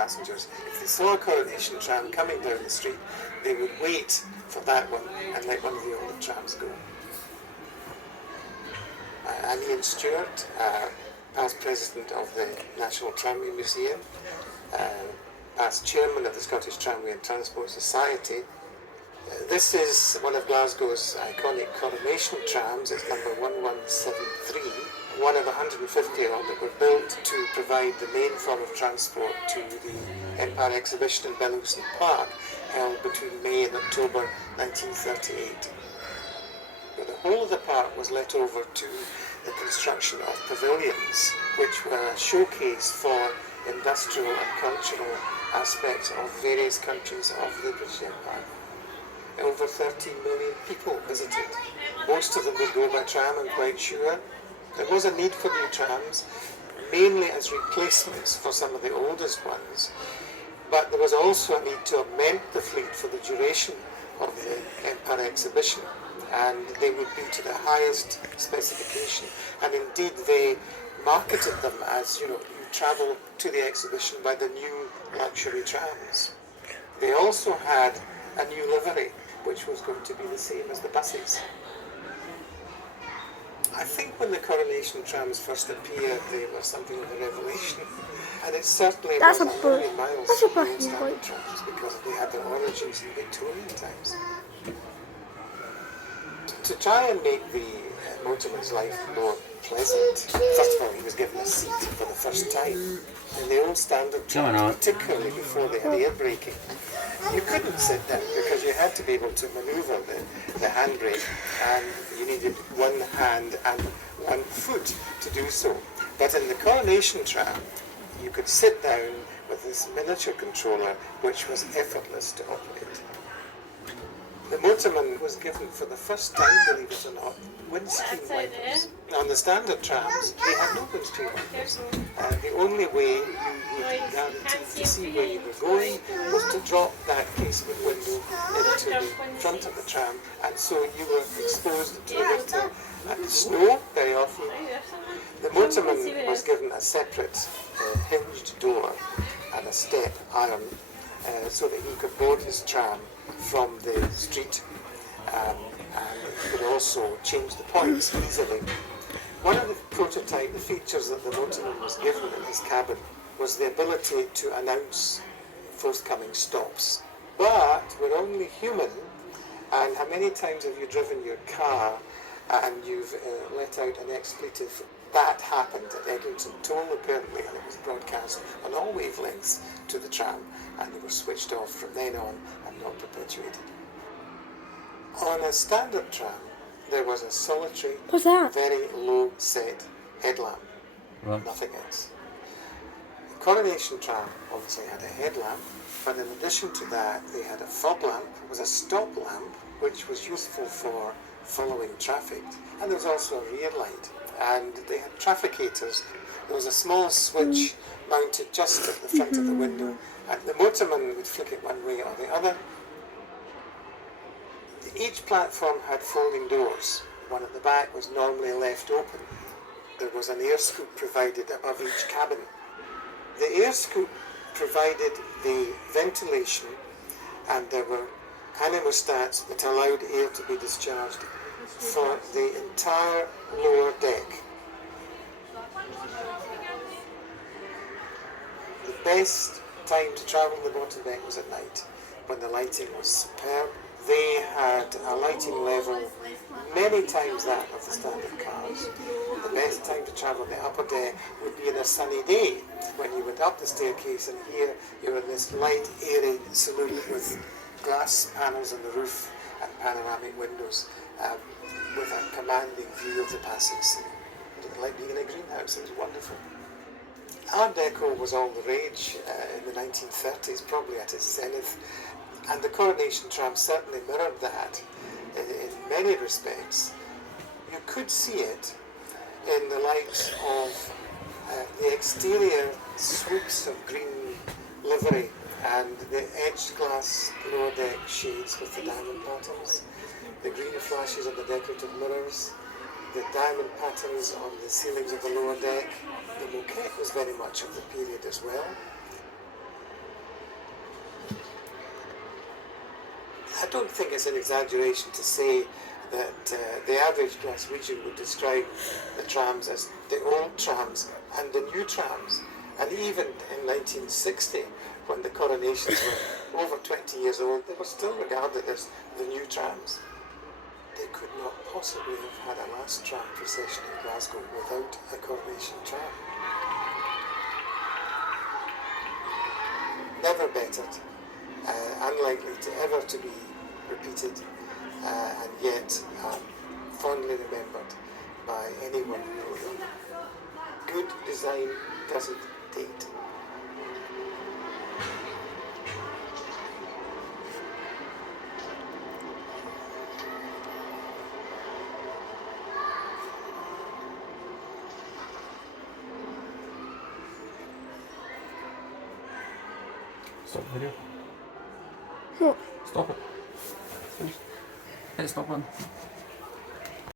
passengers, if they saw a Coronation tram coming down the street, they would wait for that one and let one of the older trams go. I'm Ian Stewart, past president of the National Tramway Museum, past chairman of the Scottish Tramway and Transport Society. This is one of Glasgow's iconic Coronation trams. It's number 1173, one of 150 odd that were built to provide the main form of transport to the Empire Exhibition in Bellewson Park, held between May and October 1938. But the whole of the park was let over to the construction of pavilions, which were a showcase for industrial and cultural aspects of various countries of the British Empire. Over 13 million people visited. Most of them would go by tram, I'm quite sure. There was a need for new trams, mainly as replacements for some of the oldest ones, but there was also a need to augment the fleet for the duration of the Empire Exhibition, and they would be to the highest specification, and indeed they marketed them as, you travel to the exhibition by the new luxury trams. They also had a new livery, which was going to be the same as the buses. I think when the Coronation trams first appeared, they were something of a revelation. And it certainly was a million miles from the old standard trams, because they had their origins in Victorian times. To try and make the motorman's life more pleasant, first of all, he was given a seat for the first time. In the old standard trams, particularly before they had air braking, you couldn't sit down because you had to be able to manoeuvre the handbrake, and you needed one hand and one foot to do so. But in the Coronation tram, you could sit down with this miniature controller, which was effortless to operate. The motorman was given for the first time, believe it or not, windscreen wipers. On the standard trams, they had no windscreen wipers. The only way you would guarantee to see where you were going was to drop that casement window into the front of the tram, and so you were exposed to the winter and snow very often. The motorman was given a separate hinged door and a step iron so that he could board his tram from the street, and he could also change the points easily. One of the prototype features that the motorman was given in his cabin was the ability to announce forthcoming stops. But we're only human, and how many times have you driven your car and you've let out an expletive? That happened at Eglinton Toll apparently, and it was broadcast on all wavelengths to the tram, and they were switched off from then on and not perpetuated. On a standard tram, there was a solitary, very low set headlamp, nothing else. The Coronation tram obviously had a headlamp, but in addition to that, they had a fog lamp. It was a stop lamp, which was useful for following traffic, and there was also a rear light. And they had trafficators. There was a small switch mounted just at the front of the window, and the motorman would flick it one way or the other. Each platform had folding doors. One at the back was normally left open. There was an air scoop provided above each cabin. The air scoop provided the ventilation, and there were anemostats that allowed air to be discharged for the entire lower deck. The best time to travel on the bottom deck was at night, when the lighting was superb. They had a lighting level many times that of the standard cars. The best time to travel on the upper deck would be in a sunny day, when you went up the staircase, and here you're in this light, airy saloon with glass panels on the roof and panoramic windows, with a commanding view of the passing sea. It was like being in a greenhouse. It was wonderful. Art Deco was all the rage in the 1930s, probably at its zenith, and the Coronation tram certainly mirrored that in many respects. You could see it in the likes of the exterior sweeps of green livery and the edged glass lower deck shades with the diamond patterns, the green flashes of the decorative mirrors, the diamond patterns on the ceilings of the lower deck. The moquette was very much of the period as well. don't think it's an exaggeration to say that the average Glaswegian would describe the trams as the old trams and the new trams. And even in 1960, when the coronations were over 20 years old, they were still regarded as the new trams. They could not possibly have had a last tram procession in Glasgow without a coronation tram. Never bettered, unlikely to ever to be repeated, and yet fondly remembered by anyone who rode them. Good design doesn't date. Stop the video. What? Stop it. Please. Hit stop button.